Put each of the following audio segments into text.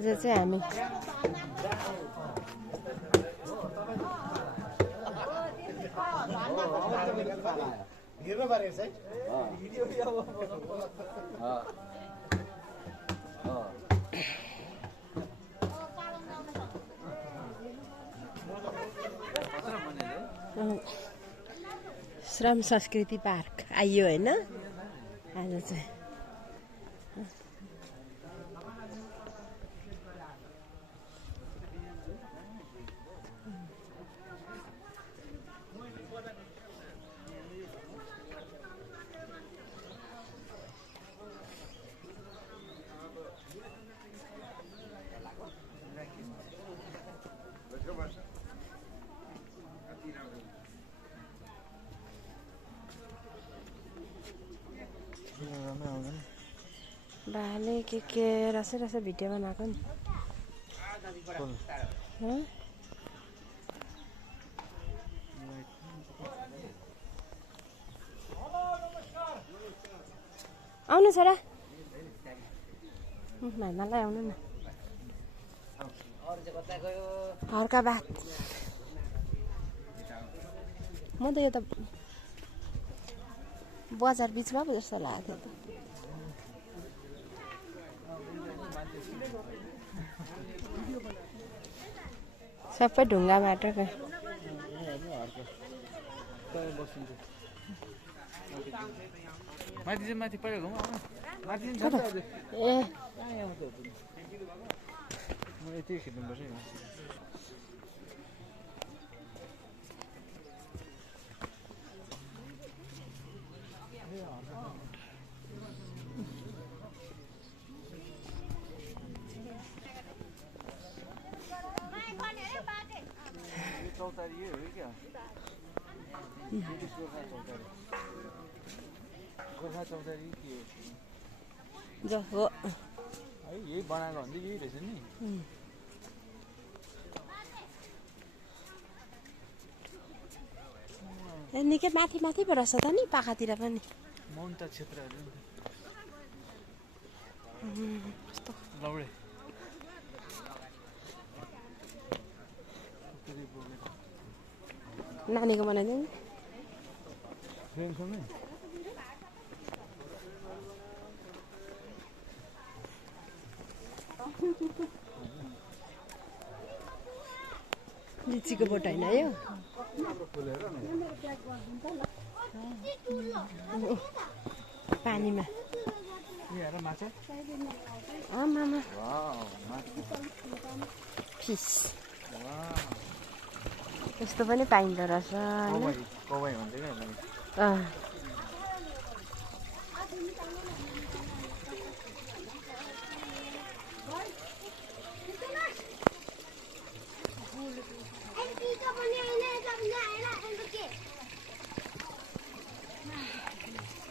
आज चाहिँ हामी श्रम संस्कृति पार्क आइयो हैन आज चाहिँ बाले के रसे रसे भिडियो बनाएको नि आउनु छोरा भाइमालाई आउनु न हर्का बात म त यो त बजार बिचमा पो जस्तो लाग्यो त सबै ढुङ्गा बाटो के माथि चाहिँ माथि परेको माथि ए म यति खिच्नुपर्छ चौतारी हो क्या गोर्खा चौतारी के जो हो है यही बनाएको भने यही रहेछ नि निकै माथि माथि पो रहेछ त नि पाखातिर पनि मौनता क्षेत्रहरू लौडे नानीको बनाइदिनु लिचीको बोट होइन यो पानीमा आमामा फिस यस्तो पनि पाइँदो रहेछ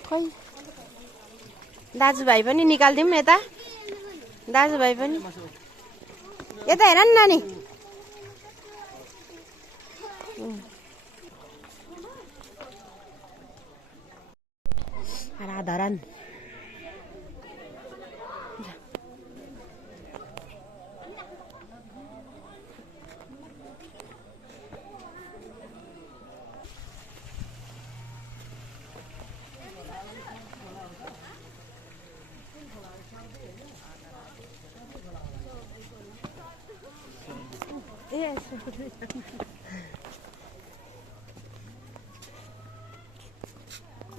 खै दाजुभाइ पनि निकालिदिउँ यता दाजुभाइ पनि यता हेर नि नानी राधारान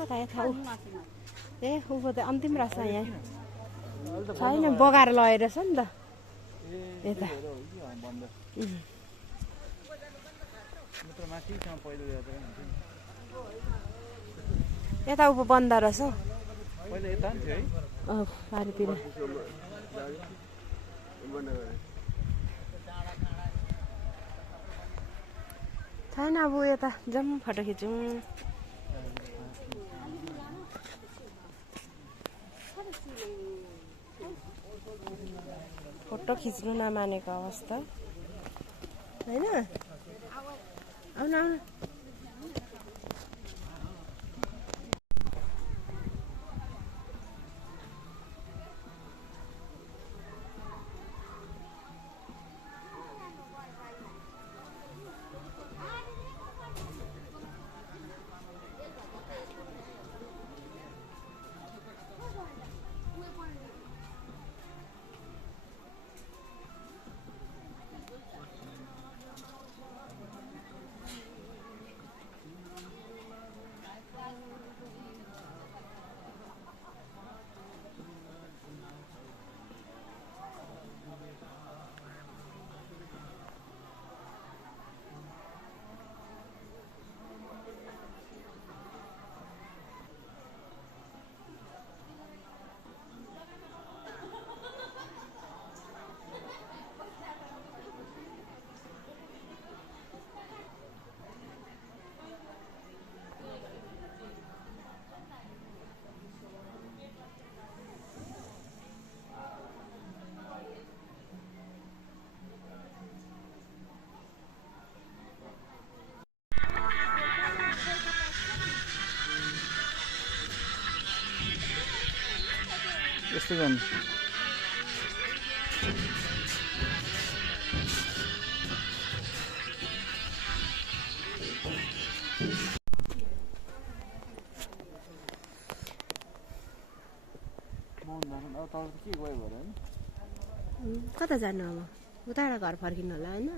कता थाहा ए ऊको त अन्तिम रहेछ यहाँ छैन बगाएर लगेर छ नि त यता यता ऊको बन्द रहेछ पारितिर छैन अब यता जाउँ फोटो खिचौँ फोटो खिच्नु नमानेको अवस्था हैन आउन आउन यस्तो जानु अब तल त के गयो भएर होइन कता जानु अब उताबाट घर फर्किनु होला होइन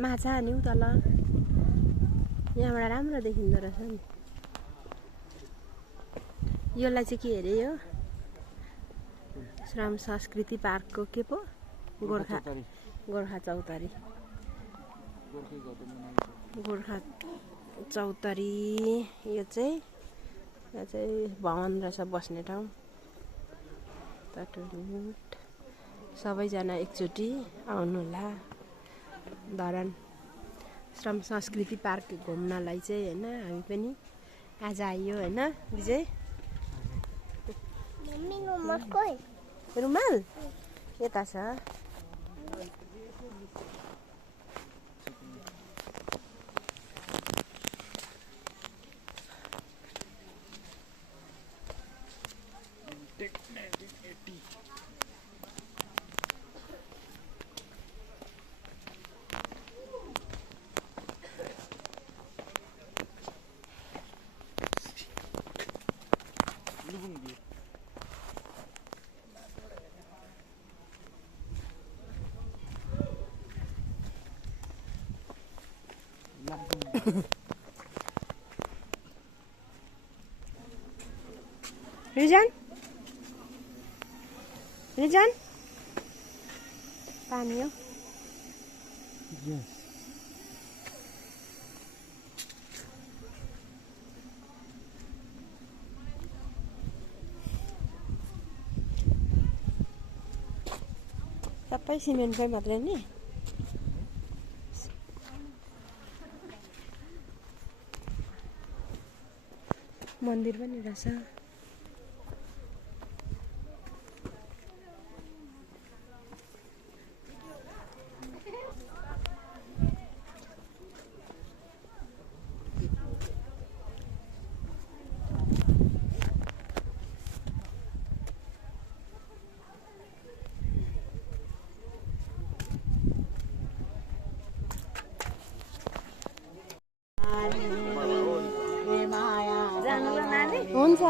माछा नि उतल यहाँबाट राम्रो देखिँदो रहेछ नि यसलाई चाहिँ के अरे यो श्रम संस्कृति पार्कको के पो गोर्खा चौतारी गोर्खा चौतारी यो चाहिँ भवन रहेछ बस्ने ठाउँ तटुट सबैजना एकचोटि आउनुहोला धरान श्रम संस्कृति पार्क घुम्नलाई चाहिँ होइन हामी पनि आज आइयो होइन विजय रुमाल यता छ रिजान पानी हो सबै सिमेन्टकै मात्रै नि मन्दिर पनि रहेछ हुन्छ